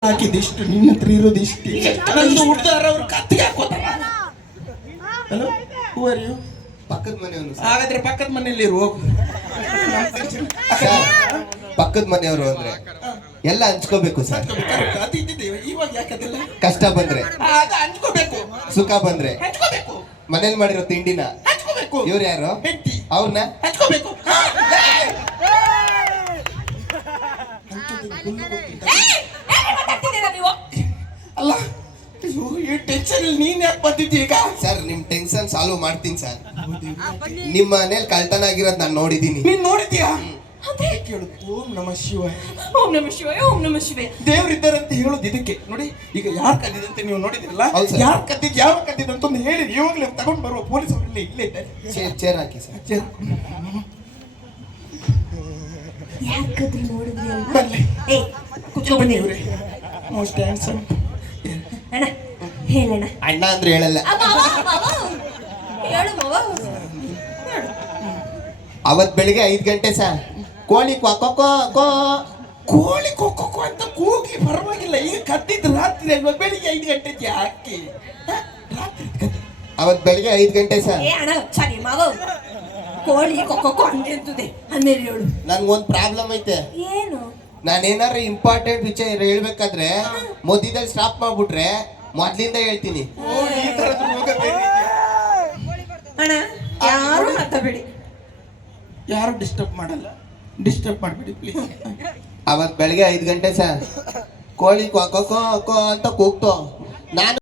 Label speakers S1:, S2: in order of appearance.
S1: ಹಾಕಿದಿಷ್ಟು ನಿನ್ನ ಹತ್ರ ಇರೋದಿಷ್ಟು ನಂದು ಹುಡ್ದಾರ ಅವ್ರು ಕತ್ತಿಗೆ ಹಾಕೋತಾರ. Hello, who are you?
S2: ಪಕ್ಕದ ಮನೆಯವನು.
S1: ಹಾಗಾದ್ರೆ ಪಕ್ಕದ ಮನೆಯಲ್ಲಿ ಹೋಗು.
S2: ಪಕ್ಕದ ಮನೆಯವರು ಅಂದ್ರೆ ಎಲ್ಲ ಹಂಚ್ಕೋಬೇಕು ಸರ್.
S1: ಅದು ಇದ್ದಿದ್ದೇವೆ, ಇವಾಗ ಯಾಕದಿಲ್ಲ?
S2: ಕಷ್ಟ ಬಂದ್ರೆ
S1: ಹಂಚ್ಕೋಬೇಕು,
S2: ಸುಖ ಬಂದ್ರೆ
S1: ಹಂಚ್ಕೋಬೇಕು,
S2: ಮನೇಲಿ ಮಾಡಿರೋ ತಿಂಡಿನ
S1: ಹಂಚ್ಕೋಬೇಕು.
S2: ಇವ್ರು ಯಾರು?
S1: ಹೆಂಡತಿ,
S2: ಅವ್ರನ್ನ
S1: ಹಂಚ್ಕೋಬೇಕು. ಅಲ್ಲ, ಈ ಟೆನ್ಷನ್ ನೀನ್ ಯಾಕೆ ಬಂದಿದ್ದಿ ಈಗ?
S2: ಸರ್ ನಿಮ್ ಟೆನ್ಷನ್ ಸಾಲ್ವ್ ಮಾಡ್ತೀನಿ ಸರ್. ನಿಮ್ಮ ಮನೇಲಿ ಕಳ್ತನ ಆಗಿರೋದ್ ನಾನು ನೋಡಿದೀನಿ.
S1: ನೀನ್ ನೋಡಿದ್ಯಾ? ಕೇಳು. ಓಂ ನಮ ಶಿವಾಯ,
S3: ಓಂ ನಮ ಶಿವಾಯ, ಓಂ ನಮ ಶಿವಾಯ.
S1: ದೇವ್ರಿದ್ದಾರಂತ ಹೇಳೋದು ಇದಕ್ಕೆ. ನೋಡಿ, ಈಗ ಯಾರು ಕದ್ದಿದಂತೆ ನೀವು ನೋಡಿದಿರಲ್ಲ, ಯಾರು ಕದ್ದಿದ್ ಯಾವ ಕದ್ದಿದಂತ ಒಂದು ಹೇಳಿ ಇವಾಗಲೇ ತಗೊಂಡ್ ಬರುವ ಪೊಲೀಸ್ ಅವರಲ್ಲಿ ಇಲ್ಲೇ ಇದ್ದಾರೆ.
S2: ಚೇರ್ ಹಾಕಿ ಸರ್.
S3: ಯಾಕಂದ್ರೆ ನೋಡಿದ್ರಿ ಅಲ್ವಾ?
S1: ಬನ್ನಿ,
S3: ಏ ಕುತ್ಕೊ ಬನ್ನಿ.
S1: ಇವ್ರೆ ಮೋಸ್ಟ್ ಹ್ಯಾಂಡ್ಸಮ್.
S3: ಅಣ್ಣ ಹೇಳಣ್ಣ.
S2: ಅಣ್ಣ ಅಂದ್ರೆ ಹೇಳಲ್ಲ.
S3: ಹೇಳು ಮಾವ.
S2: ಅವತ್ ಬೆಳಿಗ್ಗೆ 5 ಗಂಟೆ ಸರ್, ಕೋಳಿ
S1: ಕೋಳಿ ಕೊಕ್ಕೋ ಅಂತ ಕೂಗ್ಲಿ ಪರವಾಗಿಲ್ಲ. ಈಗ ಕದ್ದಿದ್ದು ರಾತ್ರಿ ಅಲ್ವಾ, ಬೆಳಿಗ್ಗೆ 5 ಗಂಟೆಗೆ ಹಾಕಿ ರಾತ್ರಿ ಕದ್ದಿ.
S2: ಅವತ್ ಬೆಳಿಗ್ಗೆ 5 ಗಂಟೆ ಸರ್.
S3: ಏ ಅಣ್ಣ ಸರಿ ಮಾವ, ಕೋಳಿ ಕೊಕ್ಕೋ ಹಂಗೆ ಅಂತದೆ. ಆಮೇಲೆ ಹೇಳು.
S2: ನನ್ಗೊಂದ್ ಪ್ರಾಬ್ಲಮ್ ಐತೆ.
S3: ಏನು?
S2: ನಾನೇನಾದ್ರು ಇಂಪಾರ್ಟೆಂಟ್ ವಿಷಯ ಹೇಳ್ಬೇಕಾದ್ರೆ ಮಧ್ಯದಲ್ಲಿ ಸ್ಟಾಪ್ ಮಾಡ್ಬಿಟ್ರೆ ಮೊದ್ಲಿಂದ ಹೇಳ್ತೀನಿ.
S1: ಈ ತರದ ರೋಗ ಬೇರೆ ಇದೆಯಾ?
S3: ಅಣ್ಣ ಯಾರು ಮಾತಾಡಬೇಡಿ,
S1: ಯಾರು ಡಿಸ್ಟರ್ಬ್ ಮಾಡಲ್ಲ, ಡಿಸ್ಟರ್ಬ್ ಮಾಡಬೇಡಿ ಪ್ಲೀಸ್.
S2: ಅವತ್ ಬೆಳಿಗ್ಗೆ 5 ಗಂಟೆ ಸರ್, ಕೋಳಿ ಅಂತ ಕೂಗ್ತು. ನಾನು